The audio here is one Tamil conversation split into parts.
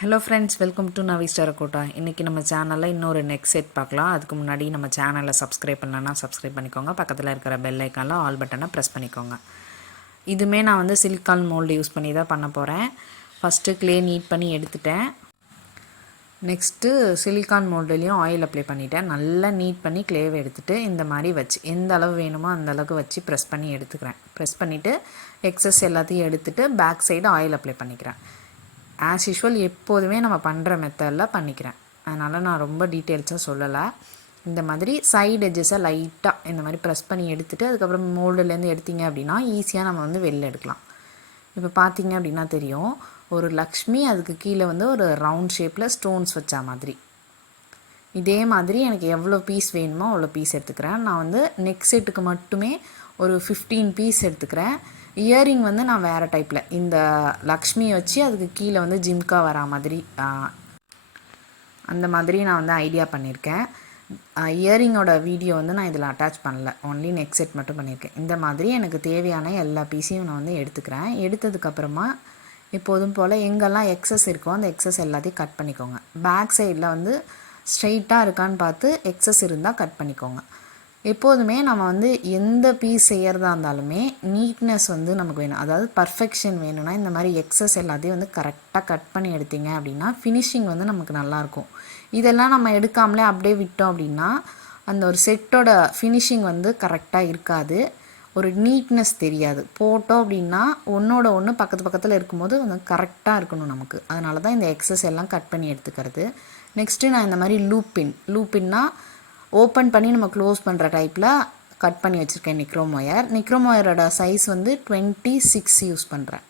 Hello friends, welcome to naveesterracottajewellery. இன்றைக்கி நம்ம சேனலில் இன்னொரு நெக் செட் பார்க்கலாம். அதுக்கு முன்னாடி நம்ம சேனலை சப்ஸ்கிரைப் பண்ணலன்னா சப்ஸ்கிரைப் பண்ணிக்கோங்க. பக்கத்தில் இருக்கிற பெல் ஐக்கானில் ஆல் பட்டனை ப்ரெஸ் பண்ணிக்கோங்க. இதுவுமே நான் வந்து சிலிக்கான் மோல்டு யூஸ் பண்ணி தான் பண்ண போகிறேன். ஃபஸ்ட்டு க்ளே நீட் பண்ணி எடுத்துட்டேன். நெக்ஸ்ட்டு சிலிக்கான் மோல்டுலேயும் ஆயில் அப்ளை பண்ணிவிட்டேன். நல்லா நீட் பண்ணி க்ளேவை எடுத்துகிட்டு இந்த மாதிரி வச்சு எந்த அளவு வேணுமோ அந்த அளவுக்கு வச்சு ப்ரெஸ் பண்ணி எடுத்துக்கிறேன். ப்ரெஸ் பண்ணிவிட்டு எக்ஸஸ் எல்லாத்தையும் எடுத்துகிட்டு பேக் சைடு ஆயில் அப்ளை பண்ணிக்கிறேன். ஆஸ் யூஷுவல் எப்போதுமே நம்ம பண்ணுற மெத்தடில் பண்ணிக்கிறேன். அதனால் நான் ரொம்ப டீட்டெயில்ஸாக சொல்லலை. இந்த மாதிரி சைடு எட்ஜஸை லைட்டாக இந்த மாதிரி ப்ரெஸ் பண்ணி எடுத்துகிட்டு அதுக்கப்புறம் மோல்டுலேருந்து எடுத்திங்க அப்படின்னா ஈஸியாக நம்ம வந்து வெளில எடுக்கலாம். இப்போ பார்த்திங்க அப்படின்னா தெரியும், ஒரு லக்ஷ்மி, அதுக்கு கீழே வந்து ஒரு ரவுண்ட் ஷேப்பில் ஸ்டோன்ஸ் வச்சா மாதிரி. இதே மாதிரி எனக்கு எவ்வளோ பீஸ் வேணுமோ அவ்வளோ பீஸ் எடுத்துக்கிறேன். நான் வந்து நெக் செட்டுக்கு மட்டுமே ஒரு 15 பீஸ் எடுத்துக்கிறேன். இயரிங் வந்து நான் வேறு டைப்பில் இந்த லக்ஷ்மியை வச்சு அதுக்கு கீழே வந்து ஜிம்கா வரா மாதிரி அந்த மாதிரி நான் வந்து ஐடியா பண்ணியிருக்கேன். இயரிங்கோட வீடியோ வந்து நான் இதில் அட்டாச் பண்ணல, ஒன்லி நெக் செட் மட்டும் பண்ணியிருக்கேன். இந்த மாதிரி எனக்கு தேவையான எல்லா பீஸையும் நான் வந்து எடுத்துக்கிறேன். எடுத்ததுக்கப்புறமா எப்போதும் போல் எங்கெல்லாம் எக்ஸஸ் இருக்கோ அந்த எக்ஸஸ் எல்லாத்தையும் கட் பண்ணிக்கோங்க. பேக் சைடில் வந்து ஸ்ட்ரைட்டாக இருக்கான்னு பார்த்து எக்ஸஸ் இருந்தால் கட் பண்ணிக்கோங்க. எப்போதுமே நம்ம வந்து எந்த பீஸ் செய்கிறதா இருந்தாலுமே நீட்னஸ் வந்து நமக்கு வேணும், அதாவது பர்ஃபெக்ஷன் வேணும்னா இந்த மாதிரி எக்ஸஸ் எல்லாத்தையும் வந்து கரெக்டாக கட் பண்ணி எடுத்தீங்க அப்படின்னா ஃபினிஷிங் வந்து நமக்கு நல்லாயிருக்கும். இதெல்லாம் நம்ம எடுக்காமலே அப்படியே விட்டோம் அப்படின்னா அந்த ஒரு செட்டோட ஃபினிஷிங் வந்து கரெக்டாக இருக்காது, ஒரு நீட்னஸ் தெரியாது. போட்டோம் அப்படின்னா ஒன்றோட ஒன்று பக்கத்தில் இருக்கும்போது கொஞ்சம் கரெக்டாக இருக்கணும் நமக்கு. அதனால தான் இந்த எக்ஸஸ் எல்லாம் கட் பண்ணி எடுத்துக்கிறது. நெக்ஸ்ட்டு நான் இந்த மாதிரி லூப்பின்னா ஓப்பன் பண்ணி நம்ம க்ளோஸ் பண்ணுற டைப்பில் கட் பண்ணி வச்சுருக்கேன். நிக்ரோம் ஒயரோட சைஸ் வந்து 26 யூஸ் பண்ணுறேன்.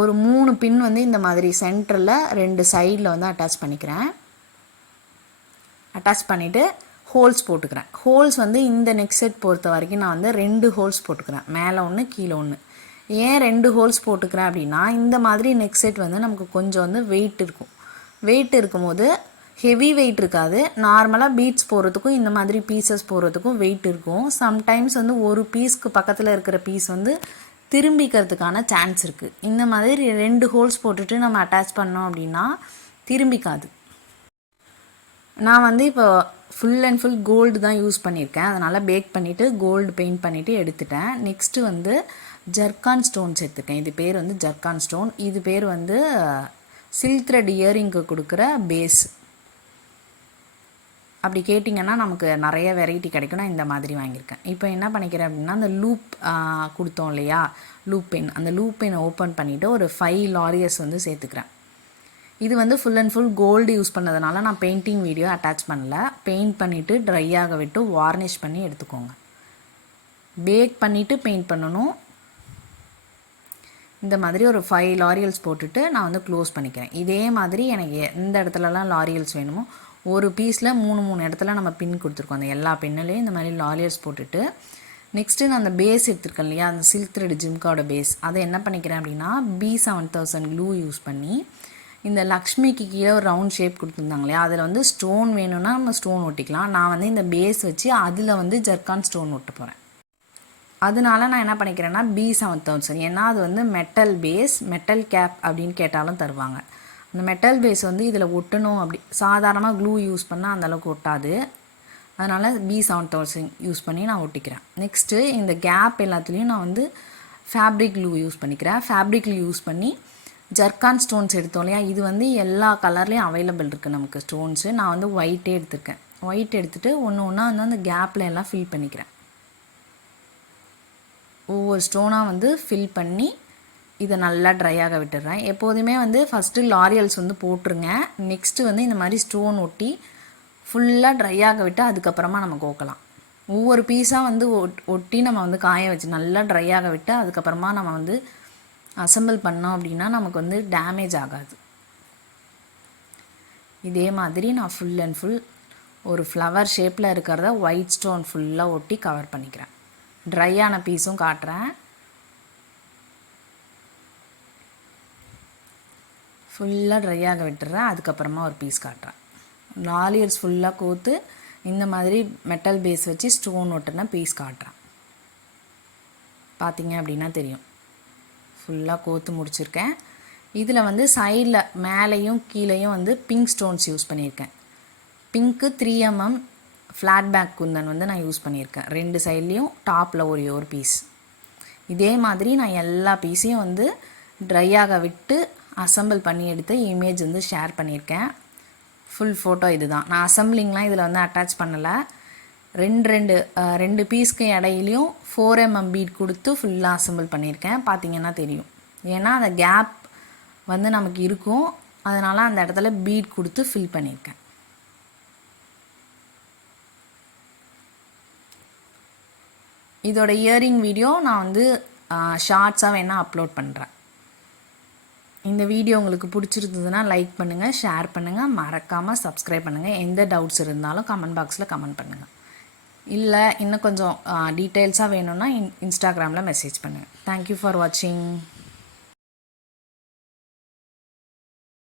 ஒரு 3 பின் வந்து இந்த மாதிரி சென்டரில் 2 சைடில் வந்து அட்டாச் பண்ணிக்கிறேன். அட்டாச் பண்ணிவிட்டு ஹோல்ஸ் போட்டுக்கிறேன். ஹோல்ஸ் வந்து இந்த நெக் செட் பொறுத்த வரைக்கும் நான் வந்து 2 ஹோல்ஸ் போட்டுக்கிறேன், மேலே ஒன்று கீழே ஒன்று. ஏன் 2 ஹோல்ஸ் போட்டுக்கிறேன் அப்படின்னா இந்த மாதிரி நெக் செட் வந்து நமக்கு கொஞ்சம் வந்து வெயிட் இருக்கும்போது ஹெவி வெயிட் இருக்காது. நார்மலாக பீட்ஸ் போடுறதுக்கும் இந்த மாதிரி பீசஸ் போடுறதுக்கும் வெயிட் இருக்கும். சம்டைம்ஸ் வந்து ஒரு பீஸ்க்கு பக்கத்தில் இருக்கிற பீஸ் வந்து திரும்பிக்கிறதுக்கான சான்ஸ் இருக்குது. இந்த மாதிரி 2 ஹோல்ஸ் போட்டுட்டு நம்ம அட்டாச் பண்ணோம் அப்படின்னா திரும்பிக்காது. நான் வந்து இப்போ ஃபுல் அண்ட் ஃபுல் கோல்டு தான் யூஸ் பண்ணியிருக்கேன். அதனால் பேக் பண்ணிவிட்டு கோல்டு பெயிண்ட் பண்ணிவிட்டு எடுத்துட்டேன். நெக்ஸ்ட்டு வந்து ஜர்கான் ஸ்டோன்ஸ் எடுத்துருக்கேன். இது பேர் வந்து ஜர்கான் ஸ்டோன். இது பேர் வந்து சில்க் த்ரெட் இயரிங்க்கு கொடுக்குற பேஸ். அப்படி கேட்டிங்கன்னா நமக்கு நிறைய வெரைட்டி கிடைக்கும். நான் இந்த மாதிரி வாங்கியிருக்கேன். இப்போ என்ன பண்ணிக்கிறேன் அப்படின்னா அந்த லூப் கொடுத்தோம் இல்லையா, லூப் பென், அந்த லூப் பெனை ஓப்பன் பண்ணிவிட்டு ஒரு 5 லாரியர்ஸ் வந்து சேர்த்துக்கிறேன். இது வந்து full and full gold use பண்ணதுனால நான் பெயிண்டிங் வீடியோ அட்டாச் பண்ணல. பெயிண்ட் பண்ணிவிட்டு ட்ரை ஆக விட்டு வார்னிஷ் பண்ணி எடுத்துக்கோங்க. பேக் பண்ணிவிட்டு பெயிண்ட் பண்ணணும். இந்த மாதிரி ஒரு 5 லாரியல்ஸ் போட்டுட்டு நான் வந்து க்ளோஸ் பண்ணிக்கிறேன். இதே மாதிரி எனக்கு எந்த இடத்துலலாம் லாரியல்ஸ் வேணுமோ ஒரு பீஸில் 3 இடத்துல நம்ம பின் கொடுத்துருக்கோம். அந்த எல்லா பின்னிலையும் இந்த மாதிரி லாரியர்ஸ் போட்டுட்டு நெக்ஸ்ட்டு நான் அந்த பேஸ் எடுத்துருக்கேன் இல்லையா, அந்த சில்க் த்ரெட் ஜிம்காவோட பேஸ், அதை என்ன பண்ணிக்கிறேன் அப்படின்னா B7000 க்ளூ யூஸ் பண்ணி இந்த லக்ஷ்மிக்கு கீழே ஒரு ரவுண்ட் ஷேப் கொடுத்துருந்தாங்க இல்லையா, அதில் வந்து ஸ்டோன் வேணும்னா நம்ம ஸ்டோன் ஒட்டிக்கலாம். நான் வந்து இந்த பேஸ் வச்சு அதில் வந்து ஜர்கான் ஸ்டோன் ஒட்ட போகிறேன். அதனால நான் என்ன பண்ணிக்கிறேன்னா B7000, ஏன்னா அது வந்து மெட்டல் பேஸ், மெட்டல் கேப் அப்படின்னு கேட்டாலும் தருவாங்க. அந்த மெட்டல் பேஸ் வந்து இதில் ஒட்டணும். அப்படி சாதாரணமாக க்ளூ யூஸ் பண்ணால் அந்தளவுக்கு ஒட்டாது. அதனால் B7000 யூஸ் பண்ணி நான் ஒட்டிக்கிறேன். நெக்ஸ்ட்டு இந்த கேப் எல்லாத்துலேயும் நான் வந்து ஃபேப்ரிக் க்ளூ யூஸ் பண்ணிக்கிறேன். ஃபேப்ரிக் க்ளூ யூஸ் பண்ணி ஜர்கான் ஸ்டோன்ஸ் எடுத்தோம் இல்லையா, இது வந்து எல்லா கலர்லேயும் அவைலபிள் இருக்குது நமக்கு ஸ்டோன்ஸு. நான் வந்து ஒயிட்டே எடுத்துருக்கேன். ஒயிட் எடுத்துகிட்டு ஒன்று ஒன்றா வந்து அந்த கேப்பில் எல்லாம் ஃபில் பண்ணிக்கிறேன். ஒவ்வொரு ஸ்டோனாக வந்து ஃபில் பண்ணி இதை நல்லா ட்ரை ஆக விட்டுடுறேன். எப்போதுமே வந்து ஃபஸ்ட்டு லாரியல்ஸ் வந்து போட்டுருங்க. நெக்ஸ்ட்டு வந்து இந்த மாதிரி ஸ்டோன் ஒட்டி ஃபுல்லாக ட்ரை ஆக விட்டு அதுக்கப்புறமா நம்ம கோக்கலாம். ஒவ்வொரு பீஸாக வந்து ஒட்டி நம்ம வந்து காய வச்சு நல்லா ட்ரை ஆக விட்டு அதுக்கப்புறமா நம்ம வந்து அசம்பிள் பண்ணோம் அப்படின்னா நமக்கு வந்து டேமேஜ் ஆகாது. இதே மாதிரி நான் ஃபுல் அண்ட் ஃபுல் ஒரு ஃப்ளவர் ஷேப்பில் இருக்கிறத ஒயிட் ஸ்டோன் ஃபுல்லாக ஒட்டி கவர் பண்ணிக்கிறேன். ட்ரையான பீஸும் காட்டுறேன். ஃபுல்லாக ட்ரை ஆக விட்டுறேன். அதுக்கப்புறமா ஒரு பீஸ் காட்டுறேன். லாரியர்ஸ் ஃபுல்லாக கோத்து இந்த மாதிரி மெட்டல் பேஸ் வச்சு ஸ்டோன் ஒட்டுனா பீஸ் காட்டுறேன். பார்த்தீங்க அப்படின்னா தெரியும், ஃபுல்லாக கோத்து முடிச்சிருக்கேன். இதில் வந்து சைடில் மேலேயும் கீழேயும் வந்து பிங்க் ஸ்டோன்ஸ் யூஸ் பண்ணியிருக்கேன். Pink 3mm flat back kundan வந்து நான் யூஸ் பண்ணியிருக்கேன். 2 சைட்லேயும் டாப்பில் ஒரு பீஸ். இதே மாதிரி நான் எல்லா பீஸையும் வந்து ட்ரை ஆக விட்டு அசம்பிள் பண்ணி எடுத்து இமேஜ் வந்து ஷேர் பண்ணியிருக்கேன். ஃபுல் ஃபோட்டோ இது தான். நான் அசம்பிளிங்லாம் இதில் வந்து அட்டாச் பண்ணலை. ரெண்டு பீஸ்க்கு இடையிலையும் 4mm பீட் கொடுத்து ஃபுல்லாக அசம்பிள் பண்ணியிருக்கேன். பார்த்தீங்கன்னா தெரியும். ஏன்னா அந்த கேப் வந்து நமக்கு இருக்கும், அதனால் அந்த இடத்துல பீட் கொடுத்து ஃபில் பண்ணியிருக்கேன். இதோட இயரிங் வீடியோ நான் வந்து ஷார்ட்ஸாக வேணால் அப்லோட் பண்ணுறேன். இந்த வீடியோ உங்களுக்கு பிடிச்சிருந்ததுன்னா லைக் பண்ணுங்கள், ஷேர் பண்ணுங்கள், மறக்காமல் சப்ஸ்கிரைப் பண்ணுங்கள். எந்த டவுட்ஸ் இருந்தாலும் கமெண்ட் பாக்ஸில் கமெண்ட் பண்ணுங்கள். இல்லை இன்னும் கொஞ்சம் டீட்டெயில்ஸாக வேணும்னா இன்ஸ்டாகிராமில் மெசேஜ் பண்ணுங்கள். தேங்க்யூ ஃபார் வாட்சிங்.